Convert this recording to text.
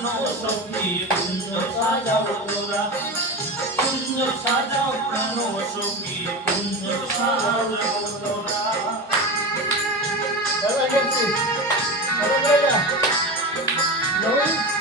প্রাণ সখী কুঞ্জ সাজাও তোরা কুঞ্জ সাজাও প্রাণ সখী কুঞ্জ সাজাও তোরা Давай, Алексей. Давай, давай.